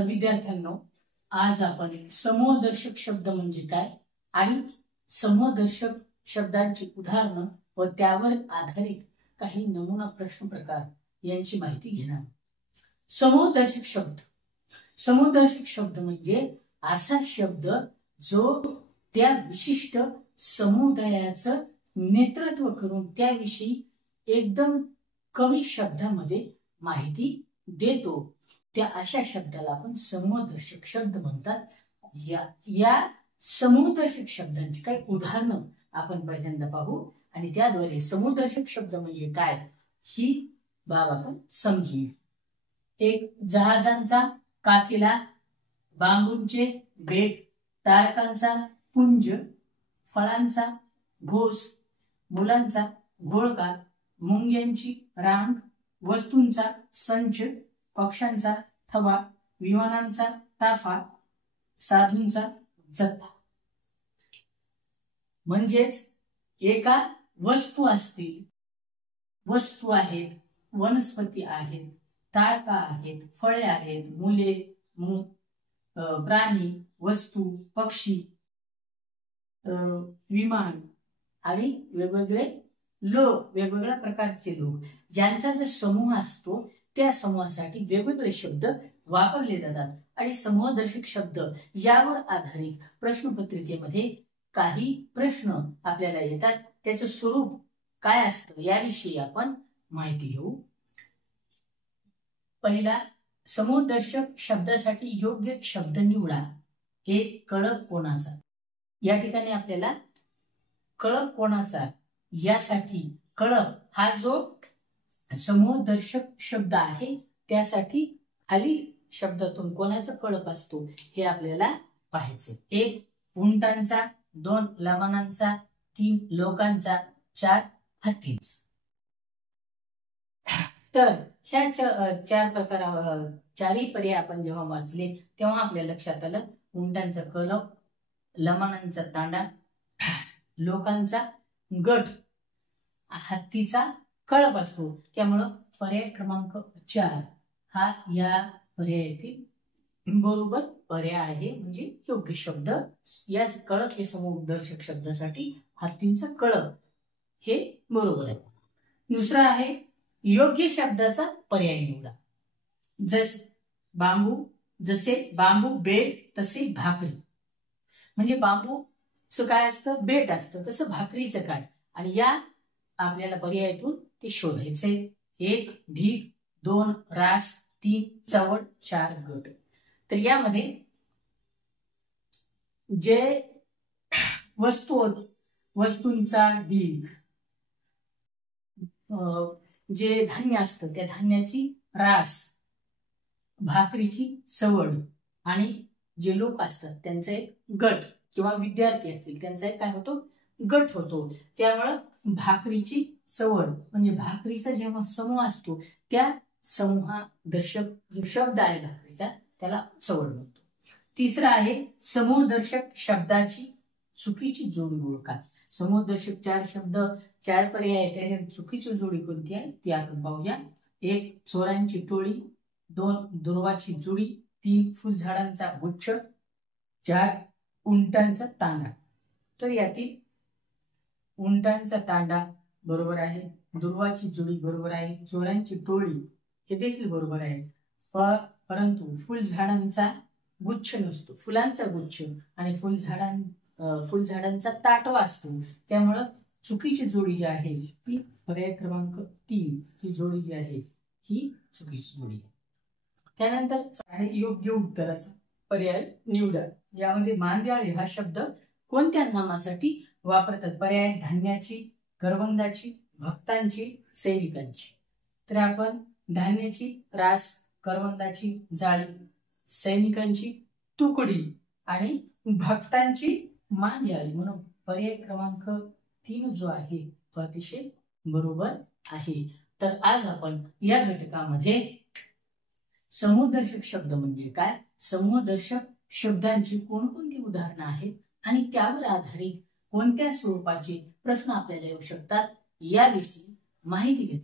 तर विद्यार्थ्यांनो, आज आपण समूहदर्शक शब्द म्हणजे काय आणि समूहदर्शक शब्दांची उदाहरणं व त्यावर आधारित काही नमुना प्रश्न प्रकार यांची माहिती घेणार. समूहदर्शक शब्द म्हणजे असा शब्द जो त्या विशिष्ट समुदायाचं नेतृत्व करून त्याविषयी एकदम कमी शब्दामध्ये माहिती देतो. त्या अशा शब्दाला आपण समूहदर्शक शब्द म्हणतात. या समूहदर्शक शब्दांची काही उदाहरणं आपण पहिल्यांदा पाहू आणि त्याद्वारे समूहदर्शक शब्द म्हणजे काय ही बाब आपण समजू. एक, जहाजांचा काफिला, बांबूंचे बेट, तारकांचा पुंज, फळांचा घोस, मुलांचा घोळका, मुंग्यांची रांग, वस्तूंचा संच, पक्ष्यांचा थवा, विमानांचा ताफा, साधूंचा जत्था. म्हणजेच एका वस्तू असतील, वस्तू आहेत, वनस्पती आहेत, तारका आहेत, फळे आहेत, मुले, प्राणी, वस्तू, पक्षी, विमान आणि वेगवेगळे लोक, वेगवेगळ्या प्रकारचे लोक, ज्यांचा जो समूह असतो त्या समूहासाठी वेगवेगळे शब्द वापरले जातात. आणि समूहदर्शक शब्द यावर आधारित प्रश्नपत्रिकेमध्ये काही प्रश्न आपल्याला येतात. त्याचं स्वरूप काय असतं याविषयी आपण माहिती घेऊ. पहिला, समूहदर्शक शब्दासाठी योग्य शब्द निवडा. एक, कळप कोणाचा. या ठिकाणी आपल्याला कळप कोणाचा यासाठी कळप हा जो समूहदर्शक शब्द आहे त्यासाठी खाली शब्दातून कोणाचा कळप असतो हे आपल्याला पाहायचे. एक, उंटांचा. दोन, लमानांचा. तीन, लोकांचा. चार, हत्तींचा. तर ह्या चारही पर्याय आपण जेव्हा वाचले तेव्हा आपल्या लक्षात आलं उंटांचा कळप, लमानांचा तांडा, लोकांचा गट, हत्तीचा कळप असतो. त्यामुळं पर्याय क्रमांक 4 हा या पर्यायातील बरोबर पर्याय आहे, म्हणजे योग्य शब्द. या कळप हे समूहदर्शक शब्दासाठी हत्तींचा कळप हे बरोबर आहे. दुसरा आहे योग्य शब्दाचा पर्याय निवडा. जसे बांबू, बेट तसे भाकरी. म्हणजे बांबूचं काय असतं, बेट असतं, तसं भाकरीचं काय. आणि या आपल्याला पर्यायातून ते शोधायचंय. एक, ढीग. दोन, रास. तीन, चवड. चार, गट. तर यामध्ये जे वस्तूंचा ढीग, जे धान्य असतं त्या धान्याची रास, भाकरीची चवड आणि जे लोक असतात त्यांचा एक गट किंवा विद्यार्थी असतील त्यांचा एक काय होतो, गट होतो. त्यामुळं भाकरीची चवड म्हणजे भाकरीचा जेव्हा समूह असतो त्या समूहादर्शक जो शब्द आहे भाकरीचा त्याला चवड म्हणतो. तिसरा आहे समूहदर्शक शब्दाची चुकीची जोडी ओळखा. समूहदर्शक 4 शब्द 4 पर्याय आहेत, त्याच्यात चुकीची जोडी कोणती आहे ती आपण पाहूया. एक, चोरांची टोळी. दोन, दुर्वाची जुडी. तीन, फुलझाडांचा गुच्छ. चार, उंटांचा तांडा. तर यातील उंटांचा तांडा बरोबर आहे, दुर्वाची जुडी बरोबर आहे, चोरांची टोळी हे देखील बरोबर आहे. परंतु फुलझाडांचा गुच्छ नसतो, फुलांचा गुच्छ आणि फुलझाडांचा ताटवा असतो. त्यामुळं चुकीची जोडी जी आहे ती पर्याय क्रमांक 3 ही जोडी जी आहे ही चुकीची जोडी आहे. त्यानंतर योग्य उत्तराचा पर्याय निवडा. यामध्ये मांदियाळी हा शब्द कोणत्या नामासाठी वापरतात. पर्याय धान्याची, करवंदाची, भक्तांची, सैनिकांची. तर आपण धान्याची रास, करवंदाची जाळी, सैनिकांची तुकडी आणि भक्तांची मांदियाळी म्हणून पर्याय क्रमांक 3 जो आहे तो अतिशय बरोबर आहे. तर आज आपण या घटकामध्ये समूहदर्शक शब्द म्हणजे काय, समूहदर्शक शब्दांची कोणकोणती उदाहरणं आहेत आणि त्यावर आधारित कोणत्या स्वरूपाचे प्रश्न आपल्याला येऊ शकतात याविषयी माहिती घेतली.